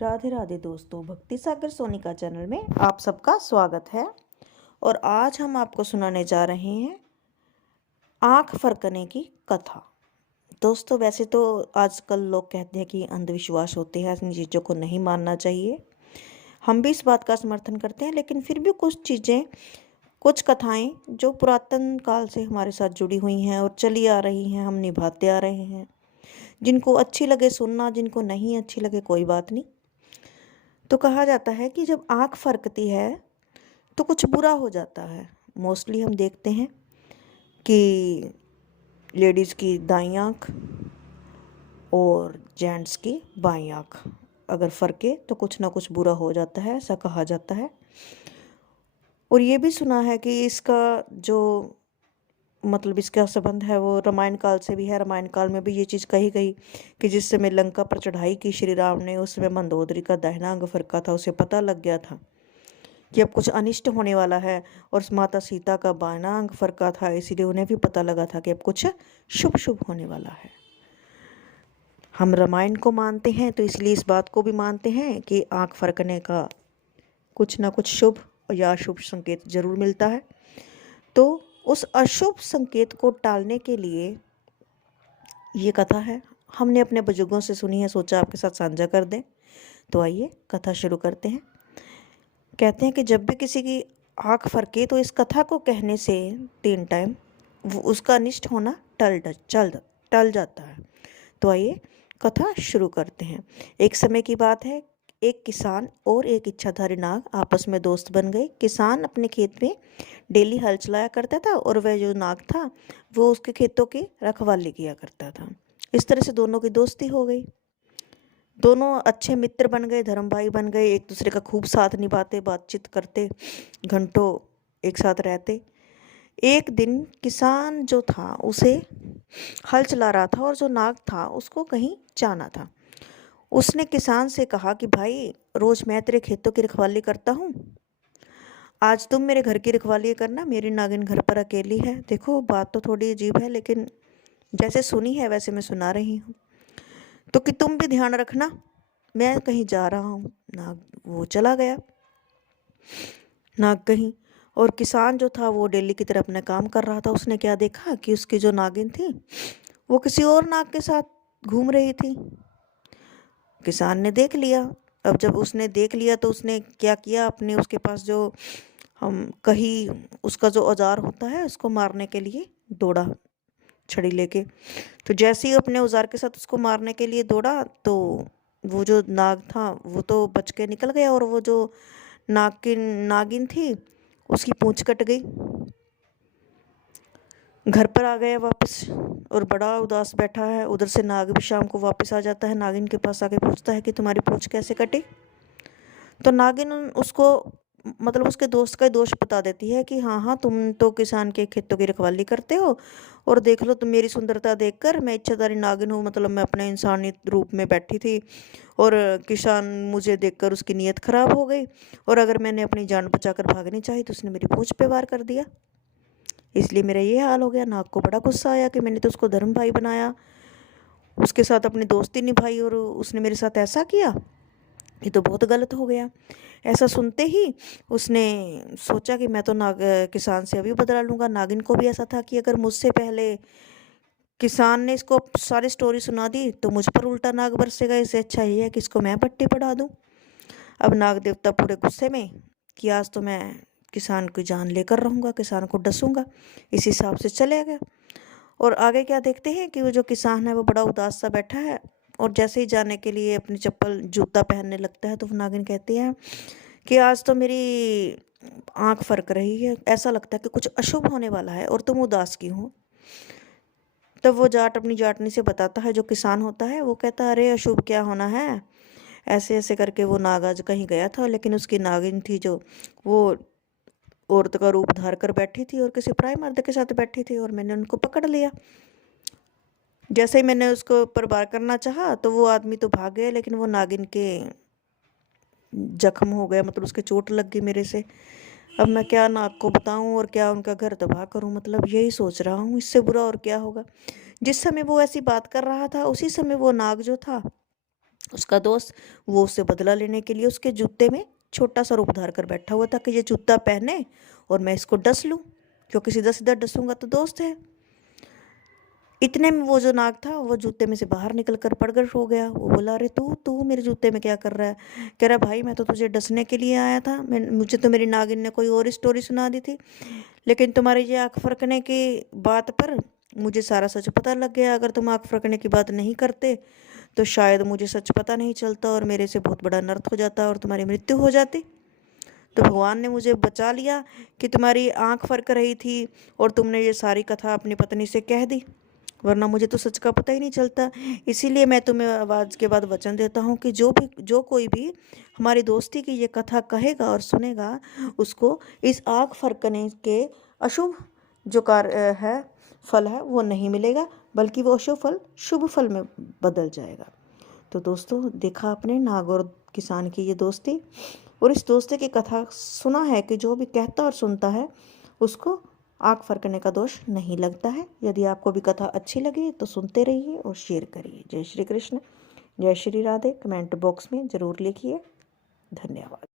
राधे राधे दोस्तों, भक्ति सागर सोनिका चैनल में आप सबका स्वागत है। और आज हम आपको सुनाने जा रहे हैं आँख फरकने की कथा। दोस्तों, वैसे तो आजकल लोग कहते हैं कि अंधविश्वास होते हैं, इन चीज़ों को नहीं मानना चाहिए। हम भी इस बात का समर्थन करते हैं, लेकिन फिर भी कुछ चीज़ें, कुछ कथाएं जो पुरातन काल से हमारे साथ जुड़ी हुई हैं और चली आ रही हैं, हम निभाते आ रहे हैं। जिनको अच्छी लगे सुनना, जिनको नहीं अच्छी लगे कोई बात नहीं। तो कहा जाता है कि जब आँख फरकती है तो कुछ बुरा हो जाता है। मोस्टली हम देखते हैं कि लेडीज़ की दाईं आँख और जेंट्स की बाईं आँख अगर फरके तो कुछ ना कुछ बुरा हो जाता है, ऐसा कहा जाता है। और ये भी सुना है कि इसका जो इसका संबंध है वो रामायण काल से भी है। रामायण काल में भी ये चीज़ कही गई कि जिस समय लंका पर चढ़ाई की श्री राम ने, उस समय मंदोदरी का दाहिना अंग फरका था। उसे पता लग गया था कि अब कुछ अनिष्ट होने वाला है। और माता सीता का बायां अंग फरका था, इसीलिए उन्हें भी पता लगा था कि अब कुछ शुभ शुभ होने वाला है। हम रामायण को मानते हैं तो इसलिए इस बात को भी मानते हैं कि आँख फरकने का कुछ ना कुछ शुभ या अशुभ संकेत जरूर मिलता है। तो उस अशुभ संकेत को टालने के लिए ये कथा है, हमने अपने बुजुर्गों से सुनी है, सोचा आपके साथ साझा कर दें। तो आइए कथा शुरू करते हैं। कहते हैं कि जब भी किसी की आँख फरके तो इस कथा को कहने से 3 टाइम वो उसका अनिष्ट होना टल जाता है। तो आइए कथा शुरू करते हैं। एक समय की बात है, एक किसान और एक इच्छाधारी नाग आपस में दोस्त बन गए। किसान अपने खेत में डेली हल चलाया करता था और वह जो नाग था वो उसके खेतों की रखवाली किया करता था। इस तरह से दोनों की दोस्ती हो गई। दोनों अच्छे मित्र बन गए, धर्म भाई बन गए, एक दूसरे का खूब साथ निभाते, बातचीत करते, घंटों एक साथ रहते। एक दिन किसान जो था उसे हल चला रहा था और जो नाग था उसको कहीं जाना था। उसने किसान से कहा कि भाई, रोज मैं तेरे खेतों की रखवाली करता हूँ, आज तुम मेरे घर की रखवाली करना, मेरी नागिन घर पर अकेली है। देखो, बात तो थोड़ी अजीब है, लेकिन जैसे सुनी है वैसे मैं सुना रही हूँ। तो कि तुम भी ध्यान रखना, मैं कहीं जा रहा हूँ। नाग वो चला गया, नाग कहीं। और किसान जो था वो डेली की तरह अपना काम कर रहा था। उसने क्या देखा कि उसकी जो नागिन थी वो किसी और नाग के साथ घूम रही थी। किसान ने देख लिया। अब जब उसने देख लिया तो उसने क्या किया, अपने उसके पास जो हम कही उसका जो औजार होता है उसको मारने के लिए दौड़ा, छड़ी लेके। तो जैसे ही अपने औजार के साथ उसको मारने के लिए दौड़ा तो वो जो नाग था वो तो बच के निकल गया, और वो जो नागिन थी उसकी पूंछ कट गई। घर पर आ गया वापस और बड़ा उदास बैठा है। उधर से नाग भी शाम को वापस आ जाता है, नागिन के पास आके पूछता है कि तुम्हारी पूंछ कैसे कटी। तो नागिन उसको उसके दोस्त का दोष बता देती है कि हाँ हाँ, तुम तो किसान के खेतों की रखवाली करते हो, और देख लो तुम मेरी सुंदरता देखकर, मैं इच्छाधारी नागिन हूँ, मैं अपने इंसानी रूप में बैठी थी, और किसान मुझे देखकर उसकी नीयत खराब हो गई, और अगर मैंने अपनी जान बचाकर भागनी चाहिए तो उसने मेरी पूंछ पे वार कर दिया, इसलिए मेरा ये हाल हो गया। नाग को बड़ा गुस्सा आया कि मैंने तो उसको धर्म भाई बनाया, उसके साथ अपनी दोस्ती निभाई, और उसने मेरे साथ ऐसा किया, ये तो बहुत गलत हो गया। ऐसा सुनते ही उसने सोचा कि मैं तो किसान से अभी बदला लूँगा। नागिन को भी ऐसा था कि अगर मुझसे पहले किसान ने इसको सारी स्टोरी सुना दी तो मुझ पर उल्टा नाग बरसेगा, इससे अच्छा ये है कि इसको मैं पट्टी पढ़ा दूँ। अब नाग देवता पूरे गुस्से में कि आज तो मैं किसान की जान लेकर रहूँगा, किसान को डसूंगा। इस हिसाब से चले गया। और आगे क्या देखते हैं कि वो जो किसान है वो बड़ा उदास सा बैठा है, और जैसे ही जाने के लिए अपनी चप्पल जूता पहनने लगता है तो नागिन कहती है कि आज तो मेरी आँख फरक रही है, ऐसा लगता है कि कुछ अशुभ होने वाला है और तुम उदास क्यों हो। तब वो जाट अपनी जाटनी से बताता है, जो किसान होता है वो कहता है, अरे अशुभ क्या होना है। ऐसे ऐसे करके वो नाग आज कहीं गया था, लेकिन उसकी नागिन थी जो वो औरत का रूप धार कर बैठी थी और किसी पराये मर्द के साथ बैठी थी, और मैंने उनको पकड़ लिया। जैसे ही मैंने उसको ऊपर वार करना चाहा तो वो आदमी तो भाग गया, लेकिन वो नागिन के जख्म हो गया, उसके चोट लग गई मेरे से। अब मैं क्या नाग को बताऊं और क्या उनका घर तबाह करूं, यही सोच रहा हूं, इससे बुरा और क्या होगा। जिस समय वो ऐसी बात कर रहा था उसी समय वो नाग जो था उसका दोस्त वो उससे बदला लेने के लिए उसके जूते में छोटा सा रूप धार कर बैठा हुआ था कि ये जूता पहने और मैं इसको डस लूँ, क्योंकि सीधा सीधा डसूंगा तो दोस्त है। इतने में वो जो नाग था वो जूते में से बाहर निकल कर प्रकट हो गया। वो बोला, अरे तू तू मेरे जूते में क्या कर रहा है? कह रहा, भाई मैं तो तुझे डसने के लिए आया था, मुझे तो मेरी नागिन ने कोई और स्टोरी सुना दी थी, लेकिन तुम्हारी ये आँख फरकने की बात पर मुझे सारा सच पता लग गया। अगर तुम आँख फरकने की बात नहीं करते तो शायद मुझे सच पता नहीं चलता और मेरे से बहुत बड़ा अनर्थ हो जाता और तुम्हारी मृत्यु हो जाती। तो भगवान ने मुझे बचा लिया कि तुम्हारी आँख फरक रही थी और तुमने ये सारी कथा अपनी पत्नी से कह दी, वरना मुझे तो सच का पता ही नहीं चलता। इसीलिए मैं तुम्हें आवाज़ के बाद वचन देता हूँ कि जो कोई भी हमारी दोस्ती की ये कथा कहेगा और सुनेगा, उसको इस आँख फरकने के अशुभ जो कार्य है, फल है, वो नहीं मिलेगा, बल्कि वो अशुभ फल शुभ फल में बदल जाएगा। तो दोस्तों, देखा आपने नाग और किसान की ये दोस्ती, और इस दोस्ती की कथा सुना है कि जो भी कहता और सुनता है उसको आँख फरकने का दोष नहीं लगता है। यदि आपको भी कथा अच्छी लगी तो सुनते रहिए और शेयर करिए। जय श्री कृष्ण, जय श्री राधे। कमेंट बॉक्स में ज़रूर लिखिए। धन्यवाद।